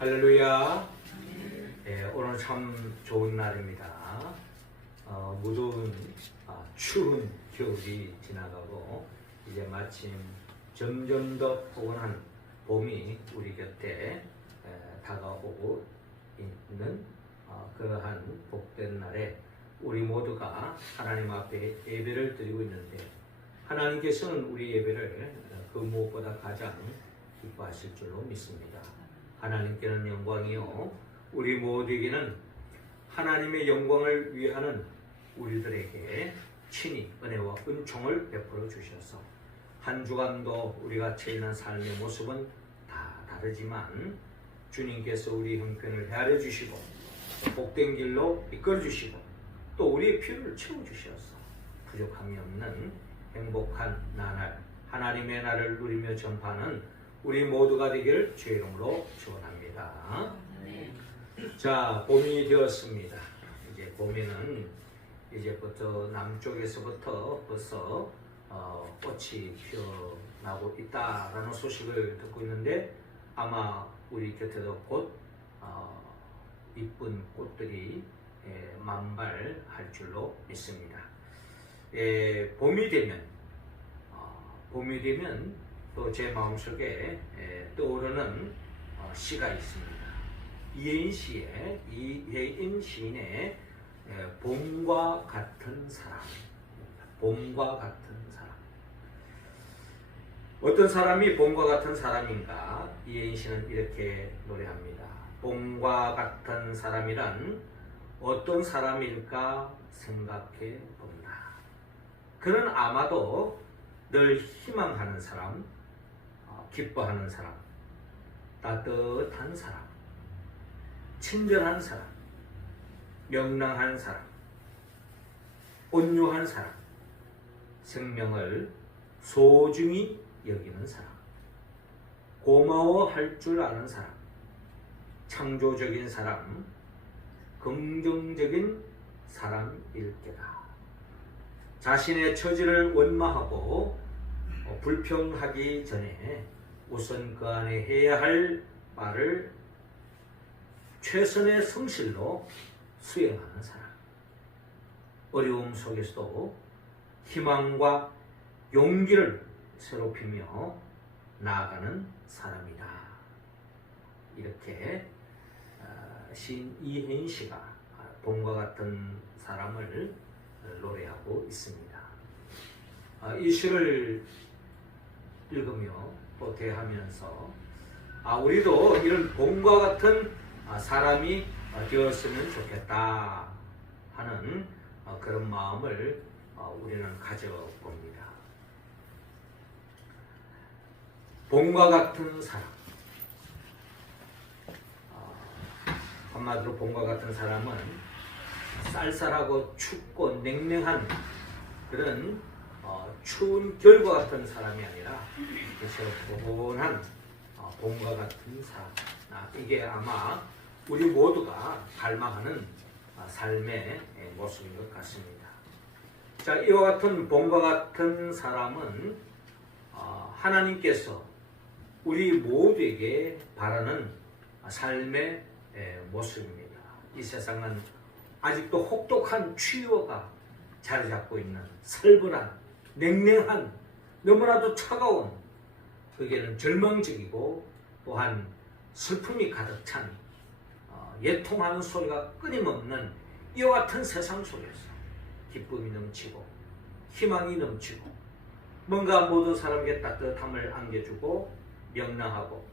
할렐루야. 오늘 참 좋은 날입니다. 무더운 추운 겨울이 지나가고 이제 마침 점점 더 포근한 봄이 우리 곁에 다가오고 있는 그러한 복된 날에 우리 모두가 하나님 앞에 예배를 드리고 있는데, 하나님께서는 우리 예배를 그 무엇보다 가장 기뻐하실 줄로 믿습니다. 하나님께는 영광이요, 우리 모두에게는 하나님의 영광을 위하는 우리들에게 친히 은혜와 은총을 베풀어 주셔서 한 주간도 우리가 처해있는 삶의 모습은 다 다르지만 주님께서 우리 형편을 헤아려 주시고 복된 길로 이끌어 주시고 또 우리의 필요를 채워주셔서 부족함이 없는 행복한 나날, 하나님의 날을 누리며 전파하는 우리 모두가 되기를 주의 이름으로 축원합니다. 자, 봄이 되었습니다. 이제 봄에는 이제부터 남쪽에서부터 벌써 꽃이 피어나고 있다라는 소식을 듣고 있는데, 아마 우리 곁에도 곧 이쁜 꽃들이 만발할 줄로 믿습니다. 봄이 되면 또 제 마음속에 떠오르는 시가 있습니다. 이혜인 시인의 봄과 같은 사람. 봄과 같은 사람. 어떤 사람이 봄과 같은 사람인가? 이혜인 시는 이렇게 노래합니다. 봄과 같은 사람이란 어떤 사람일까 생각해 본다. 그는 아마도 늘 희망하는 사람, 기뻐하는 사람, 따뜻한 사람, 친절한 사람, 명랑한 사람, 온유한 사람, 생명을 소중히 여기는 사람, 고마워할 줄 아는 사람, 창조적인 사람, 긍정적인 사람일 게다. 자신의 처지를 원망하고 불평하기 전에 우선 그 안에 해야 할 말을 최선의 성실로 수행하는 사람, 어려움 속에서도 희망과 용기를 새롭히며 나아가는 사람이다. 이렇게 시인 이혜인 씨가 봄과 같은 사람을 노래하고 있습니다. 이 시를 읽으며 또 대하면서 우리도 이런 봄과 같은 사람이 되었으면 좋겠다 하는 그런 마음을 우리는 가져봅니다. 봄과 같은 사람, 한마디로 봄과 같은 사람은 쌀쌀하고 춥고 냉랭한 그런 추운 겨울과 같은 사람이 아니라 포근한 봄과 같은 사람. 이게 아마 우리 모두가 갈망하는 삶의 모습인 것 같습니다. 자, 이와 같은 봄과 같은 사람은 하나님께서 우리 모두에게 바라는 삶의 모습입니다. 이 세상은 아직도 혹독한 추위가 자리 잡고 있는 살벌한, 냉랭한, 너무나도 차가운, 그게는 절망적이고 또한 슬픔이 가득 찬 예통하는 소리가 끊임없는 이와 같은 세상 속에서 기쁨이 넘치고 희망이 넘치고 뭔가 모든 사람에게 따뜻함을 안겨주고 명랑하고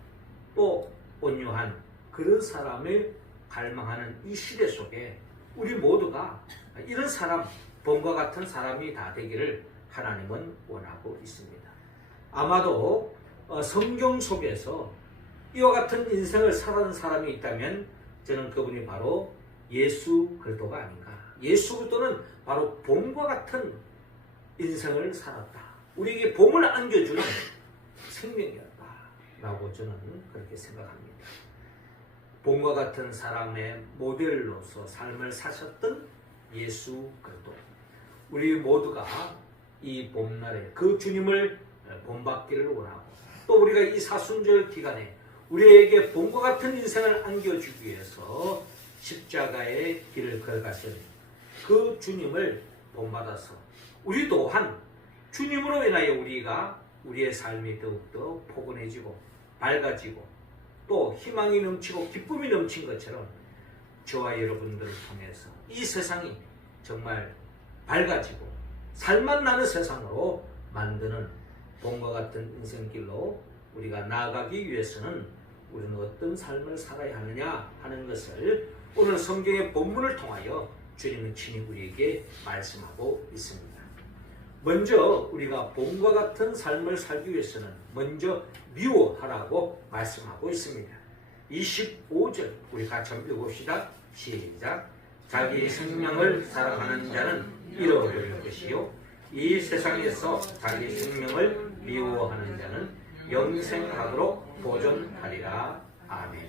또 온유한 그런 사람을 갈망하는 이 시대 속에 우리 모두가 이런 사람, 봄과 같은 사람이 다 되기를 하나님은 원하고 있습니다. 아마도 성경 속에서 이와 같은 인생을 살아가는 사람이 있다면 저는 그분이 바로 예수 그리스도가 아닌가. 예수 그리스도는 바로 봄과 같은 인생을 살았다. 우리에게 봄을 안겨주는 생명이었다 라고 저는 그렇게 생각합니다. 봄과 같은 사람의 모델로서 삶을 사셨던 예수 그리스도, 우리 모두가 이 봄날에 그 주님을 본받기를 원하고 또 우리가 이 사순절 기간에 우리에게 본과 같은 인생을 안겨주기 위해서 십자가의 길을 걸어가신 그 주님을 본받아서 우리 또한 주님으로 인하여 우리가 우리의 삶이 더욱더 포근해지고 밝아지고 또 희망이 넘치고 기쁨이 넘친 것처럼 저와 여러분들을 통해서 이 세상이 정말 밝아지고 살만 나는 세상으로 만드는 본과 같은 인생길로 우리가 나아가기 위해서는 우리는 어떤 삶을 살아야 하느냐 하는 것을 오늘 성경의 본문을 통하여 주님은 친히 우리에게 말씀하고 있습니다. 먼저 우리가 본과 같은 삶을 살기 위해서는 먼저 미워하라고 말씀하고 있습니다. 25절 우리 같이 한번 읽어봅시다. 시작. 자기 생명을 사랑하는 자는 잃어버릴 것이요 이 세상에서 자기 생명을 미워하는 자는 영생하도록 보존하리라. 아멘.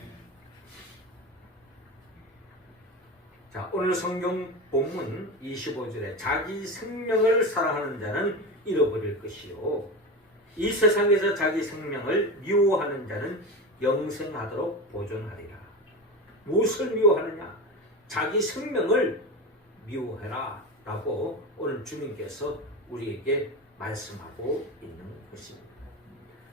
자, 오늘 성경 본문 25절에 자기 생명을 사랑하는 자는 잃어버릴 것이요 이 세상에서 자기 생명을 미워하는 자는 영생하도록 보존하리라. 무엇을 미워하느냐? 자기 생명을 미워해라 라고 오늘 주님께서 우리에게 말씀하고 있는 것입니다.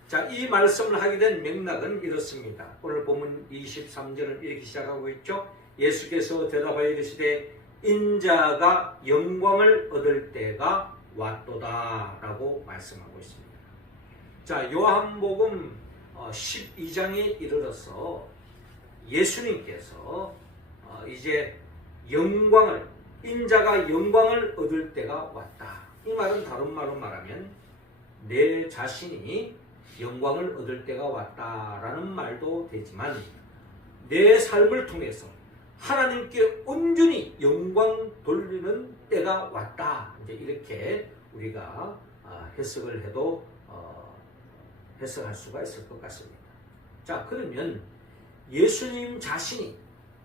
자, 이 말씀을 하게 된 맥락은 이렇습니다. 오늘 본문 23절은 이렇게 시작하고 있죠. 예수께서 대답하여 이르시되 인자가 영광을 얻을 때가 왔도다 라고 말씀하고 있습니다. 자, 요한복음 12장에 이르러서 예수님께서 이제 인자가 영광을 얻을 때가 왔다. 이 말은 다른 말로 말하면 내 자신이 영광을 얻을 때가 왔다라는 말도 되지만 내 삶을 통해서 하나님께 온전히 영광 돌리는 때가 왔다. 이제 이렇게 우리가 해석을 해도 해석할 수가 있을 것 같습니다. 자, 그러면 예수님 자신이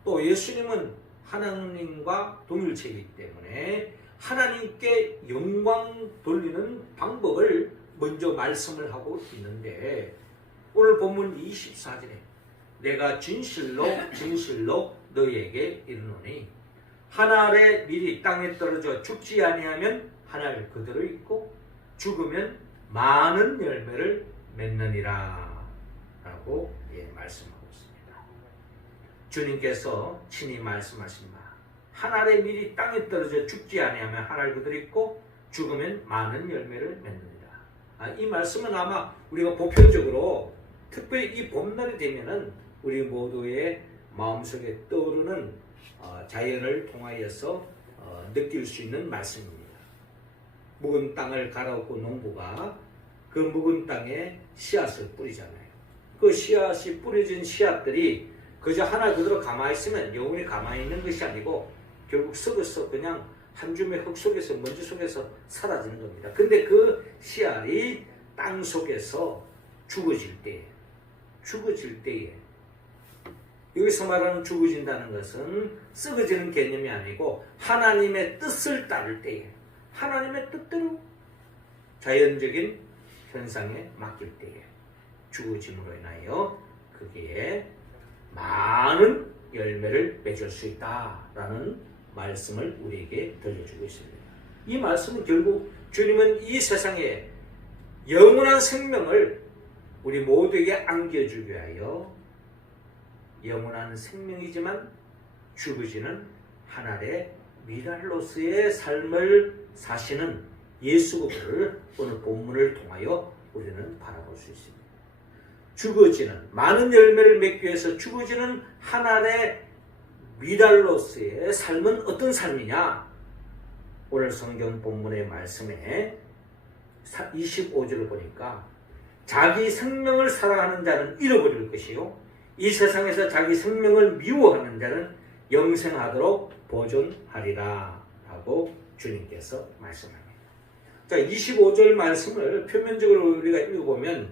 또 예수님은 하나님과 동일체이기 때문에 하나님께 영광 돌리는 방법을 먼저 말씀을 하고 있는데 오늘 본문 24절에 내가 진실로 너희에게 이르노니 한 알의 밀이 땅에 떨어져 죽지 아니하면 한 알 그대로 있고 죽으면 많은 열매를 맺느니라 라고 말씀하고 있습니다. 주님께서 친히 말씀하신 바 한 알의 밀이 땅에 떨어져 죽지 아니하면 한 알 그대로 있고 죽으면 많은 열매를 맺느니라. 이 말씀은 아마 우리가 보편적으로 특별히 이 봄날이 되면은 우리 모두의 마음속에 떠오르는 자연을 통하여서 느낄 수 있는 말씀입니다. 묵은 땅을 갈아엎고 농부가 그 묵은 땅에 씨앗을 뿌리잖아요. 그 씨앗이 뿌려진 씨앗들이 그저 하나 그대로 가만히 있으면 영원히 가만히 있는 것이 아니고 결국 썩어서 그냥 한 줌의 흙 속에서 먼지 속에서 사라지는 겁니다. 근데 그 씨앗이 땅 속에서 죽어질 때에 여기서 말하는 죽어진다는 것은 썩어지는 개념이 아니고 하나님의 뜻을 따를 때에 하나님의 뜻대로 자연적인 현상에 맡길 때에 죽어짐으로 인하여 그게 많은 열매를 맺을 수 있다라는 말씀을 우리에게 들려주고 있습니다. 이 말씀은 결국 주님은 이 세상에 영원한 생명을 우리 모두에게 안겨주기 위하여 영원한 생명이지만 죽어지는 하나의 미랄로스의 삶을 사시는 예수를 오늘 본문을 통하여 우리는 바라볼 수 있습니다. 죽어지는 많은 열매를 맺기 위해서 죽어지는 하나의 미랄로스의 삶은 어떤 삶이냐? 오늘 성경 본문의 말씀에 25절을 보니까 자기 생명을 사랑하는 자는 잃어버릴 것이요 이 세상에서 자기 생명을 미워하는 자는 영생하도록 보존하리라 라고 주님께서 말씀합니다. 자, 25절 말씀을 표면적으로 우리가 읽어보면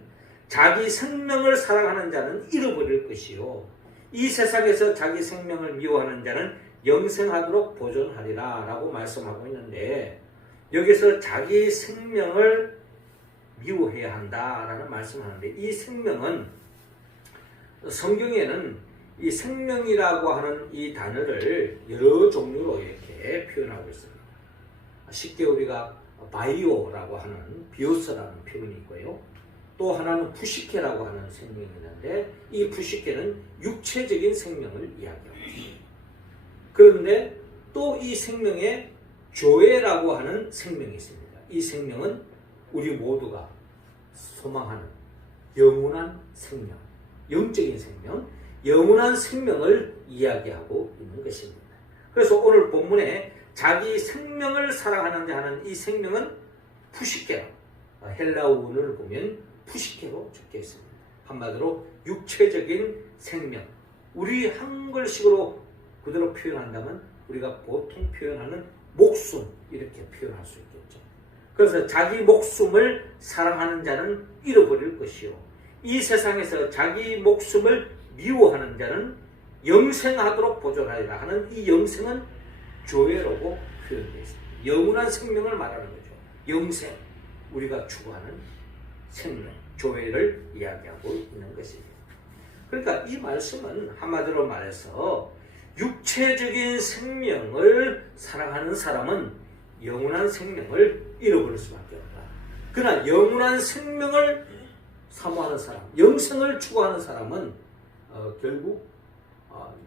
자기 생명을 사랑하는 자는 잃어버릴 것이요 이 세상에서 자기 생명을 미워하는 자는 영생하도록 보존하리라 라고 말씀하고 있는데 여기서 자기 생명을 미워해야 한다라는 말씀을 하는데 이 생명은 성경에는 이 생명이라고 하는 이 단어를 여러 종류로 이렇게 표현하고 있습니다. 쉽게 우리가 바이오라고 하는 비오스라는 표현이 있고요. 또 하나는 푸시케라고 하는 생명이 있는데 이 푸시케는 육체적인 생명을 이야기하고 있습니다. 그런데 또 이 생명에 조에라고 하는 생명이 있습니다. 이 생명은 우리 모두가 소망하는 영원한 생명, 영적인 생명, 영원한 생명을 이야기하고 있는 것입니다. 그래서 오늘 본문에 자기 생명을 사랑하는 자 하는 이 생명은 푸시케라, 헬라어를 보면 푸시케로 적혀 있습니다. 한마디로 육체적인 생명, 우리 한글식으로 그대로 표현한다면 우리가 보통 표현하는 목숨 이렇게 표현할 수 있겠죠. 그래서 자기 목숨을 사랑하는 자는 잃어버릴 것이요 이 세상에서 자기 목숨을 미워하는 자는 영생하도록 보존하리라 하는 이 영생은 조회로고 표현되어 있습니다. 영원한 생명을 말하는 거죠. 영생, 우리가 추구하는 생명, 조회를 이야기하고 있는 것입니다. 그러니까 이 말씀은 한마디로 말해서 육체적인 생명을 사랑하는 사람은 영원한 생명을 잃어버릴 수밖에 없다. 그러나 영원한 생명을 사모하는 사람, 영생을 추구하는 사람은 결국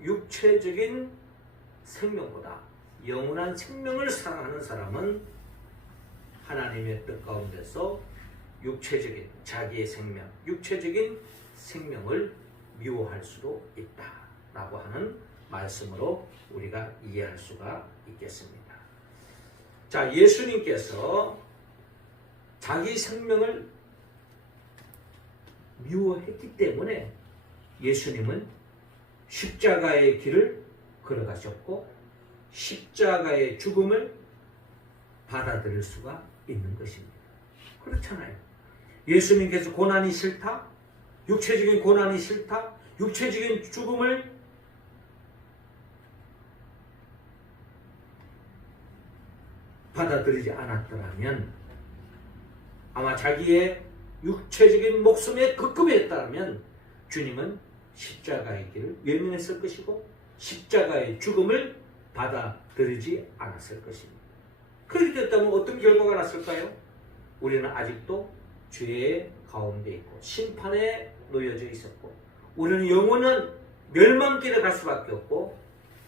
육체적인 생명보다 영원한 생명을 사랑하는 사람은 하나님의 뜻 가운데서 육체적인 자기의 생명, 육체적인 생명을 미워할 수도 있다라고 하는 말씀으로 우리가 이해할 수가 있겠습니다. 자, 예수님께서 자기 생명을 미워했기 때문에 예수님은 십자가의 길을 걸어가셨고 십자가의 죽음을 받아들일 수가 있는 것입니다. 그렇잖아요. 예수님께서 고난이 싫다? 육체적인 고난이 싫다? 육체적인 죽음을 받아들이지 않았더라면 아마 자기의 육체적인 목숨에 급급했다면 주님은 십자가의 길을 외면했을 것이고 십자가의 죽음을 받아들이지 않았을 것입니다. 그렇게 됐다면 어떤 결과가 났을까요? 우리는 아직도 죄의 가운데 있고 심판에 놓여져 있었고 우리는 영원한 멸망길에 갈 수밖에 없고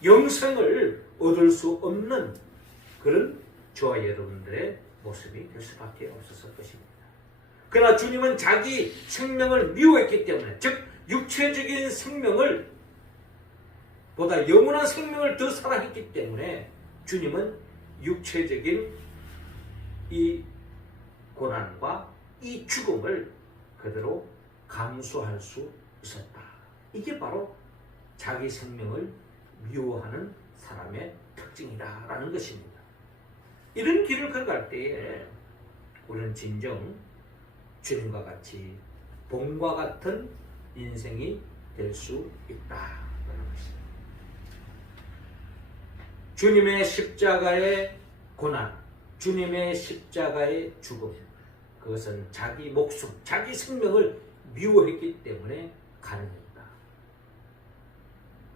영생을 얻을 수 없는 그런 저와 여러분들의 모습이 될 수밖에 없었을 것입니다. 그러나 주님은 자기 생명을 미워했기 때문에 즉 육체적인 생명을 보다 영원한 생명을 더 사랑했기 때문에 주님은 육체적인 이 고난과 이 죽음을 그대로 감수할 수 있었다. 이게 바로 자기 생명을 미워하는 사람의 특징이다라는 것입니다. 이런 길을 걸어갈 때에 우리는 진정 주님과 같이 봄과 같은 인생이 될 수 있다라는 것입니다. 주님의 십자가의 고난, 주님의 십자가의 죽음, 그것은 자기 목숨, 자기 생명을 미워했기 때문에 가능했다.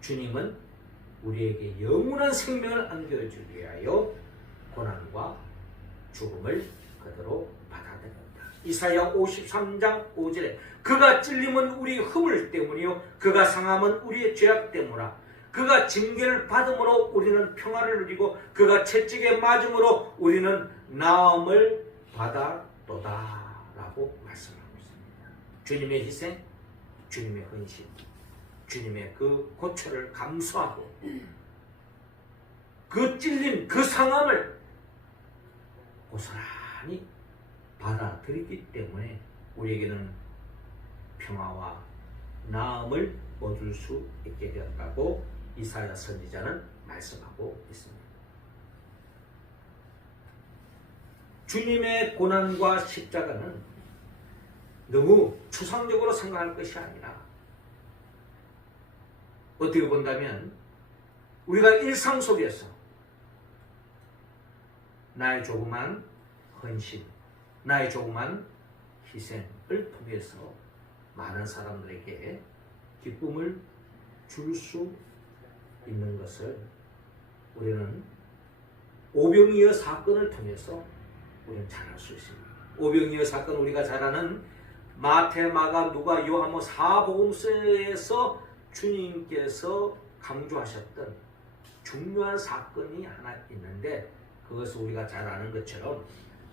주님은 우리에게 영원한 생명을 안겨주기 위하여 고난과 죽음을 그대로 받아들였다. 이사야 53장 5절에 그가 찔림은 우리 허물 때문이요 그가 상함은 우리의 죄악 때문이라. 그가 징계를 받음으로 우리는 평화를 누리고 그가 채찍에 맞음으로 우리는 나음을 받았도다 라고 말씀하고 있습니다. 주님의 희생, 주님의 헌신, 주님의 그 고초를 감수하고 그 찔림, 그 상함을 고스란히 받아들이기 때문에 우리에게는 평화와 나음을 얻을 수 있게 되었다고 이사야 선지자는 말씀하고 있습니다. 주님의 고난과 십자가는 너무 추상적으로 생각할 것이 아니라 어떻게 본다면 우리가 일상 속에서 나의 조그만 헌신, 나의 조그만 희생을 통해서 많은 사람들에게 기쁨을 줄 수 있는 것을 우리는 오병이어 사건을 통해서 우리는 잘 알 수 있습니다. 오병이어 사건, 우리가 잘 아는 마태, 마가, 누가, 요한복음 사복음서에서 주님께서 강조하셨던 중요한 사건이 하나 있는데, 그것을 우리가 잘 아는 것처럼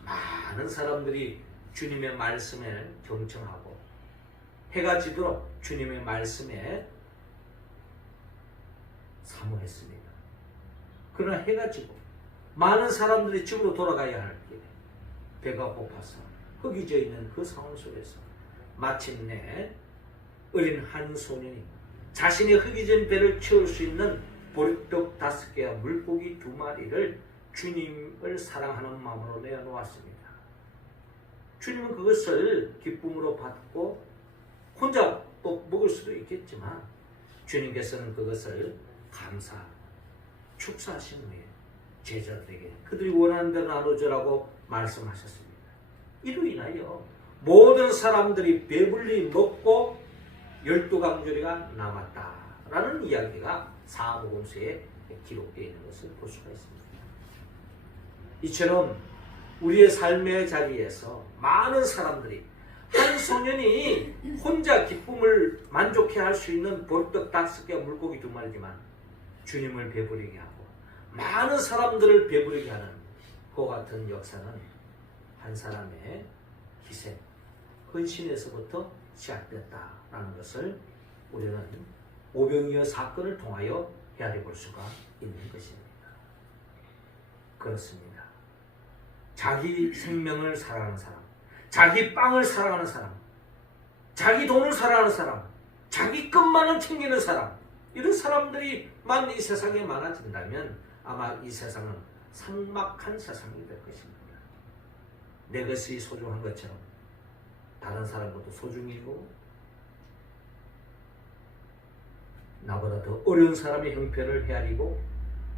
많은 사람들이 주님의 말씀에 경청하고 해가 지도록 주님의 말씀에 사모했습니다. 그러나 해가 지고 많은 사람들이 집으로 돌아가야 할 길에 배가 고파서 흙이 져 있는 그 상황 속에서 마침내 어린 한 소년이 자신의 흙이 진 배를 채울 수 있는 보리떡 5개와 물고기 2마리를 주님을 사랑하는 마음으로 내어놓았습니다. 주님은 그것을 기쁨으로 받고 혼자 또 먹을 수도 있겠지만 주님께서는 그것을 축사하신 후에 제자들에게 그들이 원하는 대로 나눠주라고 말씀하셨습니다. 이로 인하여 모든 사람들이 배불리 먹고 12강조리가 남았다라는 이야기가 사복음서에 기록되어 있는 것을 볼 수가 있습니다. 이처럼 우리의 삶의 자리에서 많은 사람들이 한 소년이 혼자 기쁨을 만족해 할 수 있는 보리떡 5개와 물고기 2마리지만 주님을 배부르게 하고 많은 사람들을 배부르게 하는 그와 같은 역사는 한 사람의 희생, 헌신에서부터 시작됐다라는 것을 우리는 오병이어 사건을 통하여 헤아려 볼 수가 있는 것입니다. 그렇습니다. 자기 생명을 사랑하는 사람, 자기 빵을 사랑하는 사람, 자기 돈을 사랑하는 사람, 자기 것만은 챙기는 사람, 이런 사람들이만 이 세상에 많아진다면 아마 이 세상은 삭막한 세상이 될 것입니다. 내 것이 소중한 것처럼 다른 사람보다 소중이고 나보다 더 어려운 사람의 형편을 헤아리고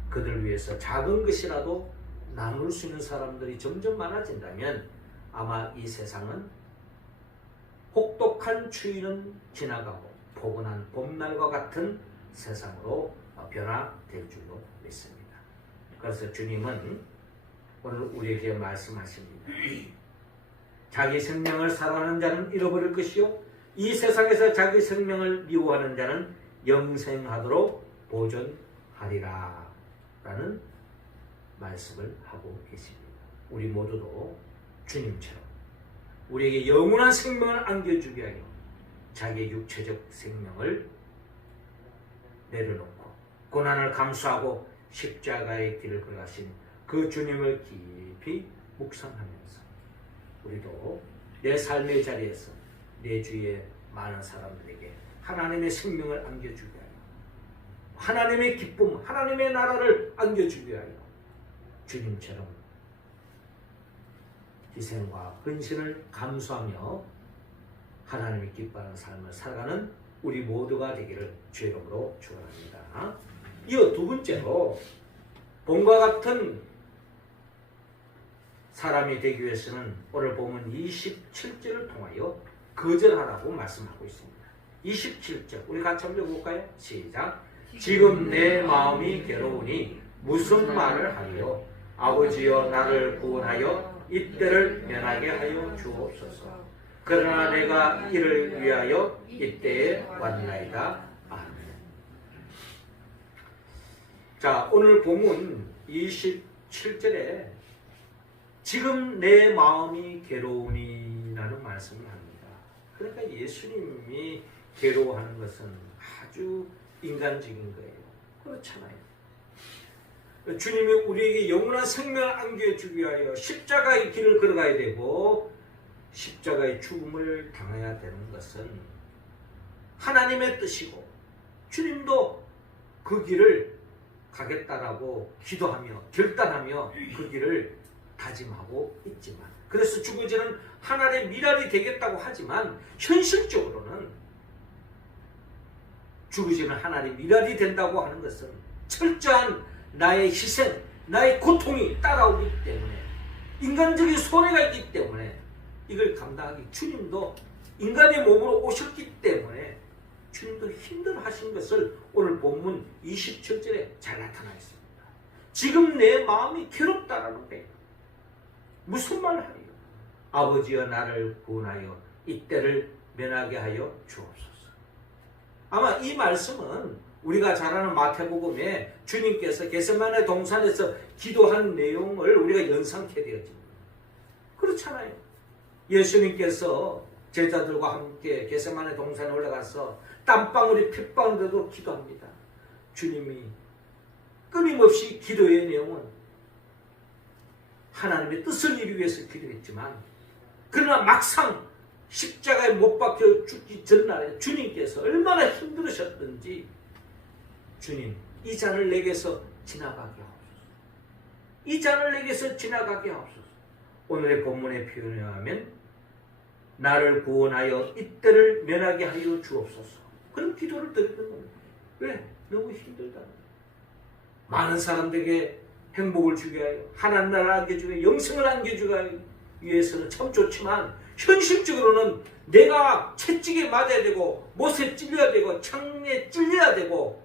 그들을 위해서 작은 것이라도 나눌 수 있는 사람들이 점점 많아진다면 아마 이 세상은 혹독한 추위는 지나가고 포근한 봄날과 같은 세상으로 변화될 줄로 믿습니다. 그래서 주님은 오늘 우리에게 말씀하십니다. 자기 생명을 사랑하는 자는 잃어버릴 것이요 이 세상에서 자기 생명을 미워하는 자는 영생하도록 보존하리라 라는 말씀을 하고 계십니다. 우리 모두도 주님처럼 우리에게 영원한 생명을 안겨주기 위하여 자기의 육체적 생명을 내려놓고 고난을 감수하고 십자가의 길을 걸어가신 그 주님을 깊이 묵상하면서 우리도 내 삶의 자리에서 내 주위의 많은 사람들에게 하나님의 생명을 안겨주기 위하여 하나님의 기쁨, 하나님의 나라를 안겨주기 위하여 주님처럼 희생과 헌신을 감수하며 하나님의 기뻐하는 삶을 살아가는 우리 모두가 되기를 주의 이름으로 축원합니다. 이어 두 번째로 봄과 같은 사람이 되기 위해서는 오늘 보면 27절을 통하여 거절하라고 말씀하고 있습니다. 27절 우리 같이 한번 읽어볼까요? 시작. 지금 내 마음이 괴로우니 무슨 말을 하리요? 아버지여 나를 구원하여 이때를 면하게 하여 주옵소서. 그러나 내가 이를 위하여 이때에 왔나이다. 아멘. 자, 오늘 본문 27절에 지금 내 마음이 괴로우니 라는 말씀을 합니다. 그러니까 예수님이 괴로워하는 것은 아주 인간적인 거예요. 그렇잖아요. 주님이 우리에게 영원한 생명을 안겨주기 위하여 십자가의 길을 걸어가야 되고 십자가의 죽음을 당해야 되는 것은 하나님의 뜻이고 주님도 그 길을 가겠다라고 기도하며 결단하며 그 길을 다짐하고 있지만 그래서 죽어지는 하나님의 미랄이 되겠다고 하지만 현실적으로는 죽어지는 하나님의 미랄이 된다고 하는 것은 철저한 나의 희생, 나의 고통이 따라오기 때문에 인간적인 손해가 있기 때문에 이걸 감당하기 주님도 인간의 몸으로 오셨기 때문에 주님도 힘들어하신 것을 오늘 본문 27절에 잘 나타나 있습니다. 지금 내 마음이 괴롭다라는데 무슨 말을 하리요? 아버지여 나를 구원하여 이때를 면하게 하여 주옵소서. 아마 이 말씀은 우리가 잘 아는 마태복음에 주님께서 겟세마네 동산에서 기도한 내용을 우리가 연상케 되어집니다. 그렇잖아요. 예수님께서 제자들과 함께 겟세마네 동산에 올라가서 땀방울이 핏방울에도 기도합니다. 주님이 끊임없이 기도의 내용은 하나님의 뜻을 이루기 위해서 기도했지만 그러나 막상 십자가에 못 박혀 죽기 전날에 주님께서 얼마나 힘들으셨던지 주님 이 잔을 내게서 지나가게 하옵소서. 이 잔을 내게서 지나가게 하옵소서. 오늘의 본문의 표현에 하면 나를 구원하여 이때를 면하게 하여 주옵소서. 그런 기도를 드렸던 겁니다. 왜? 너무 힘들다. 많은 사람들에게 행복을 주게 하여 하나님 나라를 안겨주게 하여 영생을 안겨주게 하여 위해서는 참 좋지만 현실적으로는 내가 채찍에 맞아야 되고 못에 찔려야 되고 창에 찔려야 되고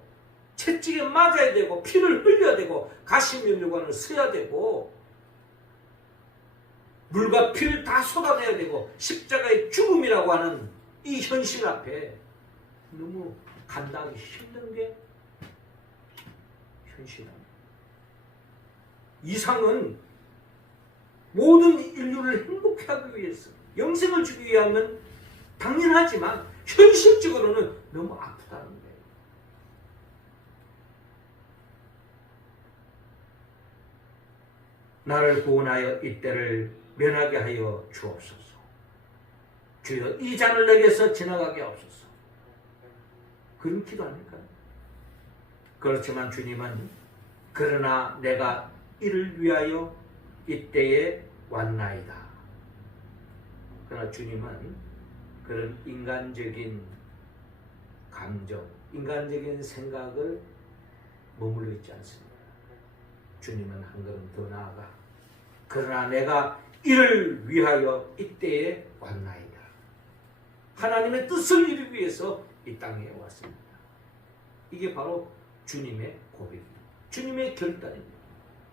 채찍에 맞아야 되고 피를 흘려야 되고 가시면류관을 써야 되고 물과 피를 다 쏟아내야 되고 십자가의 죽음이라고 하는 이 현실 앞에 너무 감당하기 힘든 게 현실입니다. 이상은 모든 인류를 행복해 하기 위해서 영생을 주기 위하면 당연하지만 현실적으로는 너무 아프다는 거예요. 나를 구원하여 이때를 면하게 하여 주옵소서. 주여 이 잔을 내게서 지나가게 하옵소서. 그런 기도 아닐까요? 그렇지만 주님은 그러나 내가 이를 위하여 이때에 왔나이다. 그러나 주님은 그런 인간적인 감정, 인간적인 생각을 머물러 있지 않습니다. 주님은 한 걸음 더 나아가 그러나 내가 이를 위하여 이때에 왔나이다. 하나님의 뜻을 이루기 위해서 이 땅에 왔습니다. 이게 바로 주님의 고백입니다. 주님의 결단입니다.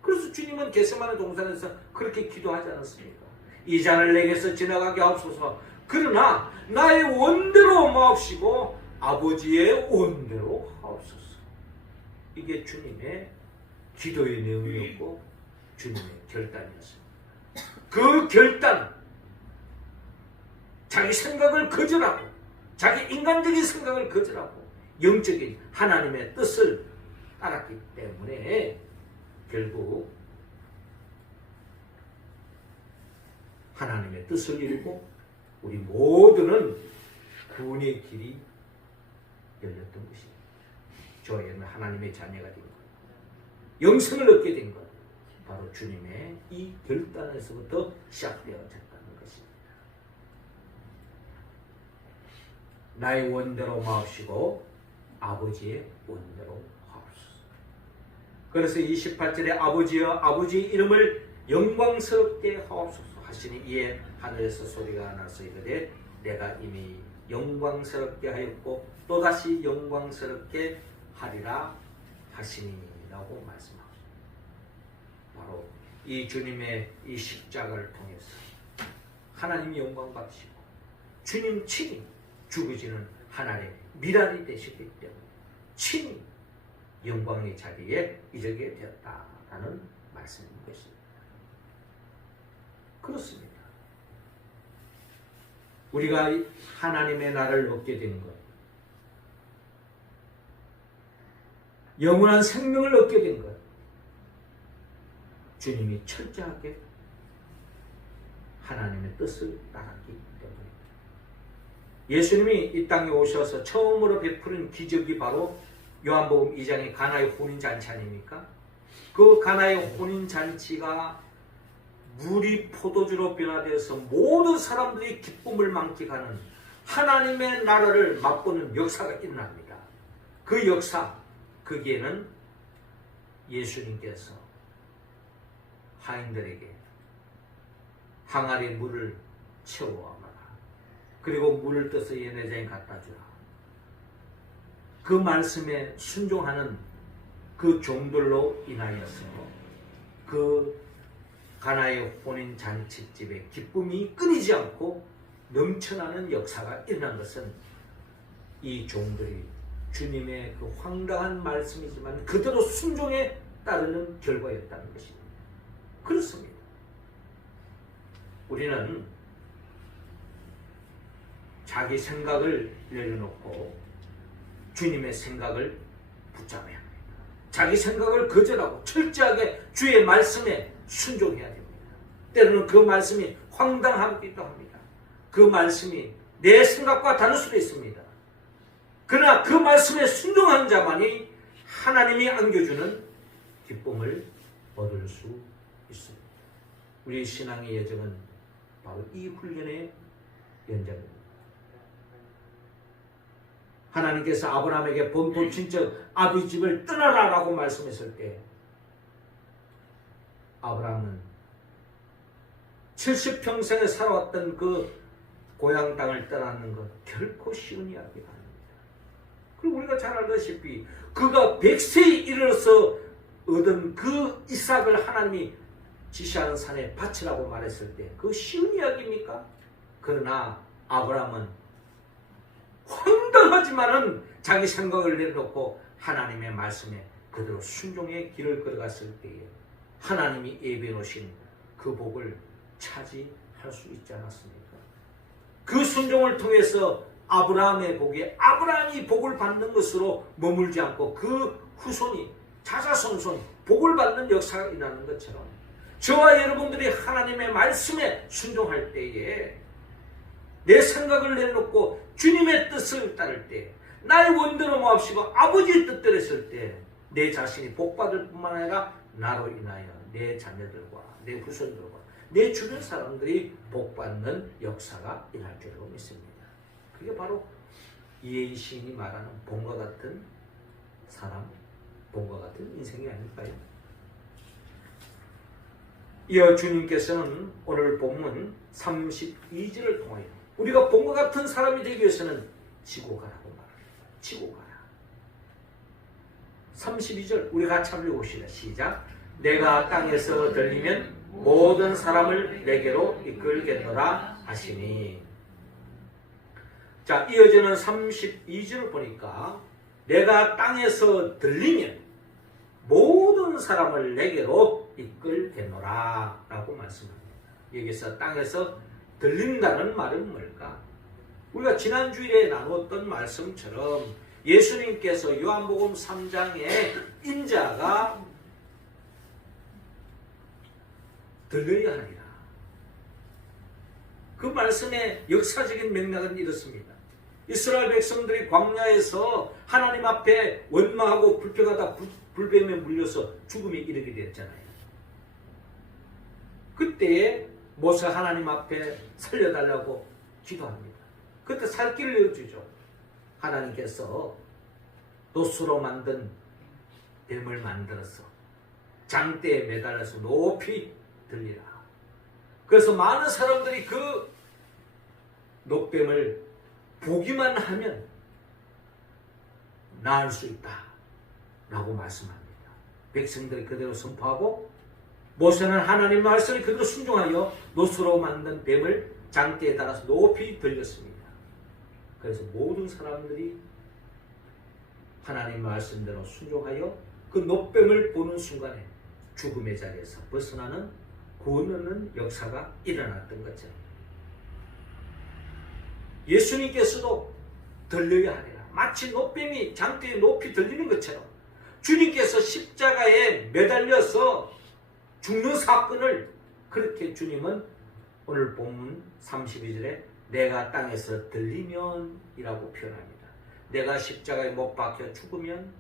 그래서 주님은 겟세마네 동산에서 그렇게 기도하지 않았습니까? 이 잔을 내게서 지나가게 하옵소서. 그러나 나의 원대로 마옵시고 아버지의 원대로 하옵소서. 이게 주님의 기도의 내용이었고 주님의 결단이었습니다. 그 결단, 자기 생각을 거절하고 자기 인간적인 생각을 거절하고 영적인 하나님의 뜻을 따랐기 때문에 결국 하나님의 뜻을 이루고 우리 모두는 구원의 길이 열렸던 것입니다. 저희는 하나님의 자녀가 된 것, 영생을 얻게 된 것, 바로 주님의 이 결단에서부터 시작되어졌다는 것입니다. 나의 원대로 마옵시고 아버지의 원대로 하옵소서. 그래서 28절에 아버지여 아버지의 이름을 영광스럽게 하옵소서 하시니 이에 하늘에서 소리가 나서 이르되 내가 이미 영광스럽게 하였고 또다시 영광스럽게 하리라 하시니라고 말씀합니다. 바로 이 주님의 이 십자가를 통해서 하나님이 영광 받으시고 주님 친히 죽으시는 하나님의 미랄이 되시기 때문에 친히 영광의 자리에 이르게 되었다라는 말씀인 것입니다. 그렇습니다. 우리가 하나님의 나라를 얻게 된 것, 영원한 생명을 얻게 된 것, 주님이 철저하게 하나님의 뜻을 따랐기 때문입니다. 예수님이 이 땅에 오셔서 처음으로 베푸는 기적이 바로 요한복음 2장의 가나의 혼인잔치 아닙니까? 그 가나의 혼인잔치가 물이 포도주로 변화되어서 모든 사람들이 기쁨을 만끽하는 하나님의 나라를 맛보는 역사가 일어납니다. 그 역사, 거기에는 예수님께서 하인들에게 항아리에 물을 채워와라. 그리고 물을 떠서 얘네장에 갖다 주라. 그 말씀에 순종하는 그 종들로 인하여서 그 가나의 혼인 잔치집에 기쁨이 끊이지 않고 넘쳐나는 역사가 일어난 것은 이 종들이 주님의 그 황당한 말씀이지만 그대로 순종에 따르는 결과였다는 것입니다. 그렇습니다. 우리는 자기 생각을 내려놓고 주님의 생각을 붙잡아야 합니다. 자기 생각을 거절하고 철저하게 주의 말씀에 순종해야 됩니다. 때로는 그 말씀이 황당하기도 합니다. 그 말씀이 내 생각과 다를 수도 있습니다. 그러나 그 말씀에 순종한 자만이 하나님이 안겨주는 기쁨을 얻을 수 있습니다. 우리 신앙의 여정은 바로 이 훈련의 연장입니다. 하나님께서 아브라함에게 본토 친척 아비 집을 떠나라라고 말씀했을 때 아브라함은 70평생을 살아왔던 그 고향 땅을 떠나는 것 결코 쉬운 이야기가 아닙니다. 그리고 우리가 잘 알다시피 그가 100세에 이르러서 얻은 그 이삭을 하나님이 지시하는 산에 바치라고 말했을 때 그 쉬운 이야기입니까? 그러나 아브라함은 황당하지만은 자기 생각을 내려놓고 하나님의 말씀에 그대로 순종의 길을 걸어갔을 때에 하나님이 예비해 놓으신 그 복을 차지할 수 있지 않았습니까? 그 순종을 통해서 아브라함의 복에 아브라함이 복을 받는 것으로 머물지 않고 그 후손이 자자손손 복을 받는 역사가 일어나는 것처럼 저와 여러분들이 하나님의 말씀에 순종할 때에 내 생각을 내놓고 주님의 뜻을 따를 때 나의 원대로 모합시고 아버지의 뜻대로 했을 때 내 자신이 복받을 뿐만 아니라 나로 인하여 내 자녀들과 내 후손들과 내 주변 사람들이 복받는 역사가 일어날 줄로 믿습니다. 그게 바로 이혜희 시인이 말하는 봄과 같은 사람, 봄과 같은 인생이 아닐까요? 이어 주님께서는 오늘 본문 32절을 통하여 우리가 봄과 같은 사람이 되기 위해서는 지고 가라고 말합니다. 지고 가라. 32절 우리 같이 한번 읽어봅시다. 시작. 내가 땅에서 들리면 모든 사람을 내게로 이끌겠노라 하시니. 자, 이어지는 32절을 보니까 내가 땅에서 들리면 모든 사람을 내게로 이끌겠노라 라고 말씀합니다. 여기서 땅에서 들린다는 말은 뭘까? 우리가 지난 주일에 나누었던 말씀처럼 예수님께서 요한복음 3장에 인자가 들려야 하리라. 그 말씀의 역사적인 맥락은 이렇습니다. 이스라엘 백성들이 광야에서 하나님 앞에 원망하고 불평하다 불뱀에 물려서 죽음에 이르게 되었잖아요. 그때 모세 하나님 앞에 살려달라고 기도합니다. 그때 살 길을 내어주죠. 하나님께서 노수로 만든 뱀을 만들어서 장대에 매달려서 높이 들리라. 그래서 많은 사람들이 그 녹뱀을 보기만 하면 나을 수 있다 라고 말씀합니다. 백성들이 그대로 선포하고 모세는 하나님 말씀을 그대로 순종하여 노수로 만든 뱀을 장대에 달아서 높이 들렸습니다. 그래서 모든 사람들이 하나님 말씀대로 순종하여 그 녹뱀을 보는 순간에 죽음의 자리에서 벗어나는 구원 얻는 역사가 일어났던 것처럼 예수님께서도 들려야 하리라. 마치 녹뱀이 장대에 높이 들리는 것처럼 주님께서 십자가에 매달려서 죽는 사건을 그렇게 주님은 오늘 본문 32절에 내가 땅에서 들리면 이라고 표현합니다. 내가 십자가에 못 박혀 죽으면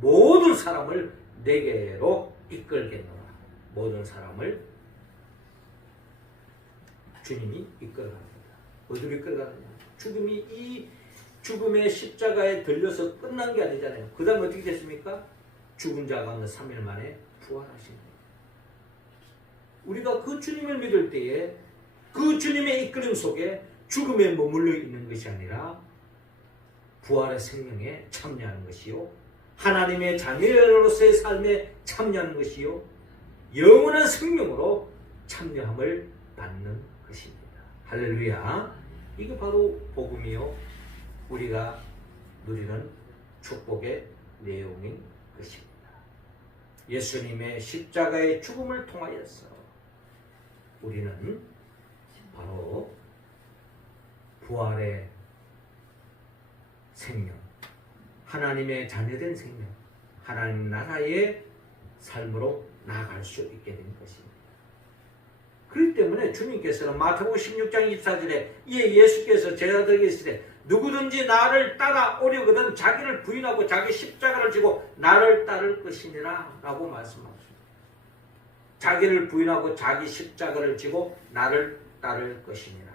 모든 사람을 내게로 이끌겠노라. 모든 사람을 주님이 이끌어갑니다. 어디로 이끌어가느냐? 죽음이 이 죽음의 십자가에 들려서 끝난 게 아니잖아요. 그 다음 어떻게 됐습니까? 죽은 자 가운데 3일 만에 부활하신 거예요. 우리가 그 주님을 믿을 때에 그 주님의 이끌림 속에 죽음에 머물러 있는 것이 아니라 부활의 생명에 참여하는 것이요, 하나님의 자녀로서의 삶에 참여하는 것이요, 영원한 생명으로 참여함을 받는 것입니다. 할렐루야. 이게 바로 복음이요, 우리가 누리는 축복의 내용인 것입니다. 예수님의 십자가의 죽음을 통하여서 우리는 바로 부활의 생명, 하나님의 자녀된 생명, 하나님 나라의 삶으로 나아갈 수 있게 된 것입니다. 그렇기 때문에 주님께서는 마태복음 16장 24절에 이에 예수께서 제자들에게 이르시되 누구든지 나를 따라오려거든 자기를 부인하고 자기 십자가를 지고 나를 따를 것이니라 라고 말씀하십니다. 자기를 부인하고 자기 십자가를 지고 나를 따를 것이니라.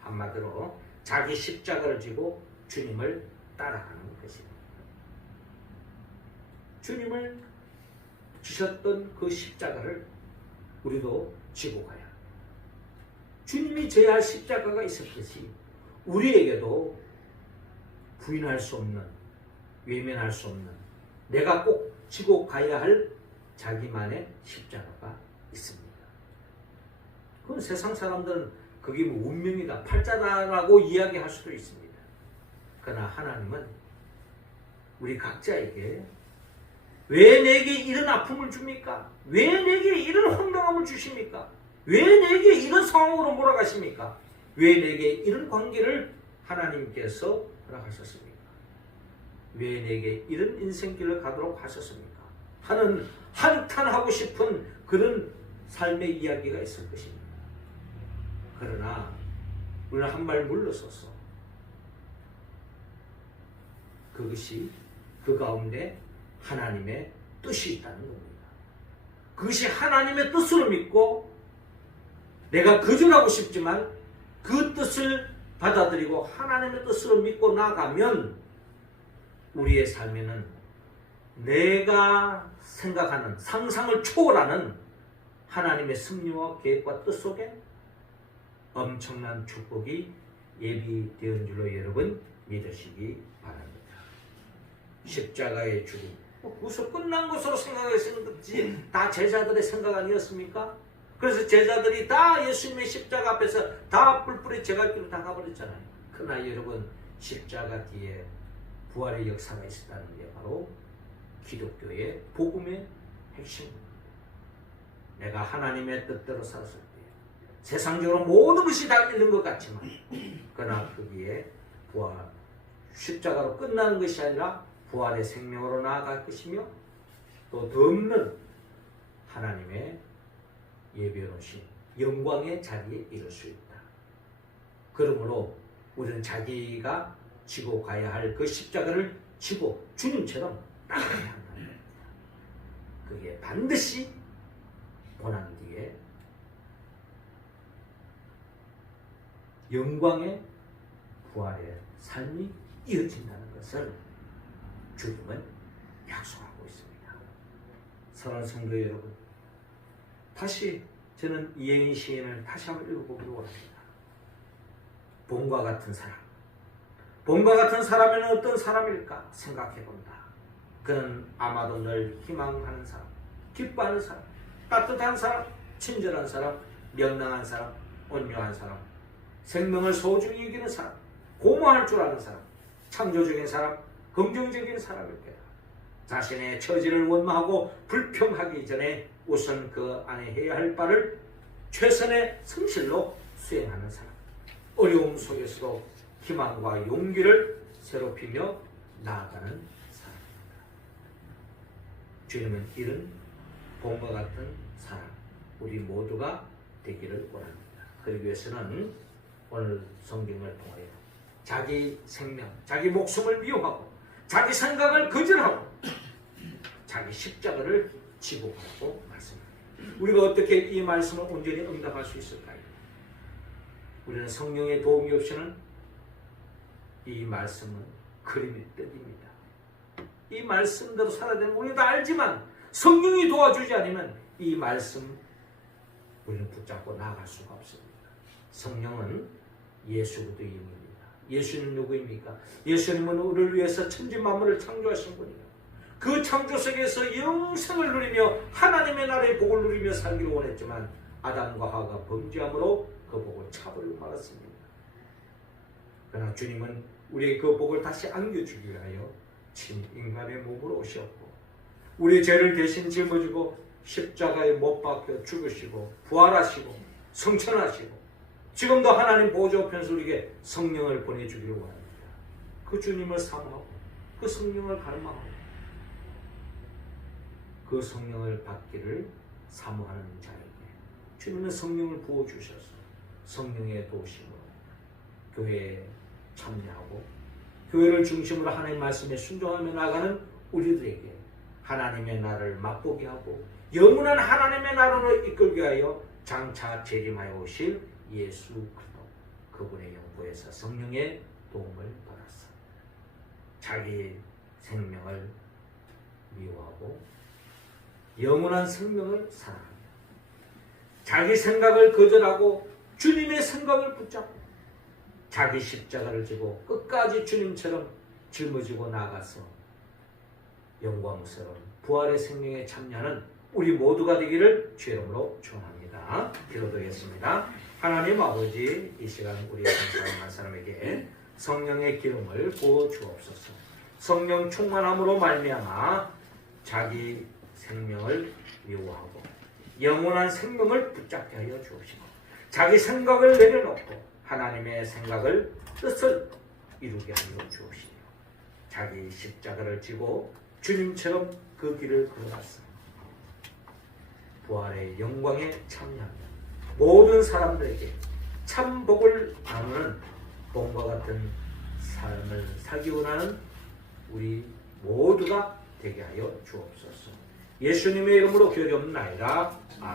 한마디로 자기 십자가를 지고 주님을 따라가는 것입니다. 주님을 지셨던 그 십자가를 우리도 지고 가야 합니다. 주님이 져야 할 십자가가 있었듯이 우리에게도 부인할 수 없는, 외면할 수 없는, 내가 꼭 지고 가야 할 자기만의 십자가가 있습니다. 그건 세상 사람들은 그게 뭐 운명이다, 팔자다라고 이야기할 수도 있습니다. 그러나 하나님은 우리 각자에게 왜 내게 이런 아픔을 줍니까? 왜 내게 이런 황당함을 주십니까? 왜 내게 이런 상황으로 몰아가십니까? 왜 내게 이런 관계를 하나님께서 허락하셨습니까? 왜 내게 이런 인생길을 가도록 하셨습니까? 하는 한탄하고 싶은 그런 삶의 이야기가 있을 것입니다. 그러나 우리는 한 발 물러서서 그것이 그 가운데 하나님의 뜻이 있다는 겁니다. 그것이 하나님의 뜻으로 믿고 내가 거절하고 싶지만 그 뜻을 받아들이고 하나님의 뜻으로 믿고 나가면 우리의 삶에는 내가 생각하는 상상을 초월하는 하나님의 섭리와 계획과 뜻 속에 엄청난 축복이 예비되은 줄로 여러분 믿으시기 바랍니다. 십자가의 죽음, 무슨 끝난 것으로 생각했었는지 다 제자들의 생각 아니었습니까? 그래서 제자들이 다 예수님의 십자가 앞에서 다 뿔뿔이 제갈길로 다 가버렸잖아요. 그러나 여러분, 십자가 뒤에 부활의 역사가 있었다는 게 바로 기독교의 복음의 핵심입니다. 내가 하나님의 뜻대로 살았을 때 세상적으로 모든 것이 다 잃는 것 같지만 그러나 거기에 부활, 십자가로 끝나는 것이 아니라 부활의 생명으로 나아갈 것이며 또 더 없는 하나님의 예비해놓으신 영광의 자리에 이를 수 있다. 그러므로 우리는 자기가 지고 가야 할 그 십자가를 지고 주님처럼 따라가야 한다. 그게 반드시 고난 뒤에 영광의 부활의 삶이 이어진다는 것을 주님은 약속하고 있습니다. 사랑하는 성도 여러분, 다시 저는 이혜인 시인을 다시 한번 읽어보기로 원합니다. 봄과 같은 사람. 봄과 같은 사람은 어떤 사람일까 생각해본다. 그는 아마도 늘 희망하는 사람, 기뻐하는 사람, 따뜻한 사람, 친절한 사람, 명랑한 사람, 온유한 사람, 생명을 소중히 여기는 사람, 고마워할 줄 아는 사람, 창조적인 사람, 긍정적인 사람일 거야. 자신의 처지를 원망하고 불평하기 전에 우선 그 안에 해야 할 바를 최선의 성실로 수행하는 사람, 어려움 속에서도 희망과 용기를 새롭히며 나아가는 사람입니다. 주님은 이런 봄과 같은 사람, 우리 모두가 되기를 원합니다. 그러기 위해서는 오늘 성경을 통하여 자기 생명, 자기 목숨을 미워하고 자기 생각을 거절하고 자기 십자가를 지고 가라고 말씀합니다. 우리가 어떻게 이 말씀을 온전히 응답할 수 있을까요? 우리는 성령의 도움이 없이는 이 말씀은 그림의 뜻입니다. 이 말씀대로 살아야 되는 우리가 다 알지만 성령이 도와주지 않으면 이 말씀 우리는 붙잡고 나아갈 수가 없습니다. 성령은 예수 그리스도의 영입니다. 예수님 누구입니까? 예수님은 우리를 위해서 천지 만물을 창조하신 분이에요. 그 창조 속에서 영생을 누리며 하나님의 나라의 복을 누리며 살기를 원했지만 아담과 하와가 범죄함으로 그 복을 차버리고 말았습니다. 그러나 주님은 우리의 그 복을 다시 안겨주기 위하여 친 인간의 몸으로 오셨고 우리의 죄를 대신 짊어지고 십자가에 못 박혀 죽으시고 부활하시고 성천하시고 지금도 하나님 보좌우편에서 우리에게 성령을 보내주기를 원합니다. 그 주님을 사모하고 그 성령을 갈망하고 그 성령을 받기를 사모하는 자에게 주님은 성령을 부어주셔서 성령의 도우심으로 교회에 참여하고 교회를 중심으로 하나님의 말씀에 순종하며 나아가는 우리들에게 하나님의 나라를 맛보게 하고 영원한 하나님의 나라로 이끌게 하여 장차 재림하여 오실 예수 그리스도 그분의 영부에서 성령의 도움을 받았어. 자기 생명을 미워하고 영원한 생명을 사랑합니다. 자기 생각을 거절하고 주님의 생각을 붙잡고 자기 십자가를 지고 끝까지 주님처럼 짊어지고 나아가서 영광스러운 부활의 생명에 참여하는 우리 모두가 되기를 주의 이름으로 축원합니다. 기도드리겠습니다. 하나님 아버지, 이 시간 우리의 감사한 사람에게 성령의 기름을 부어 주옵소서. 성령 충만함으로 말미암아 자기 생명을 미워하고 영원한 생명을 붙잡게 하여 주옵시고 자기 생각을 내려놓고 하나님의 생각을 뜻을 이루게 하여 주옵시며 자기 십자가를 지고 주님처럼 그 길을 걸어갔습니다. 부활의 영광에 참여하며 모든 사람들에게 참 복을 나누는 복과 같은 삶을 살기 원하는 우리 모두가 되게 하여 주옵소서. 예수님의 이름으로 기도하옵나이다.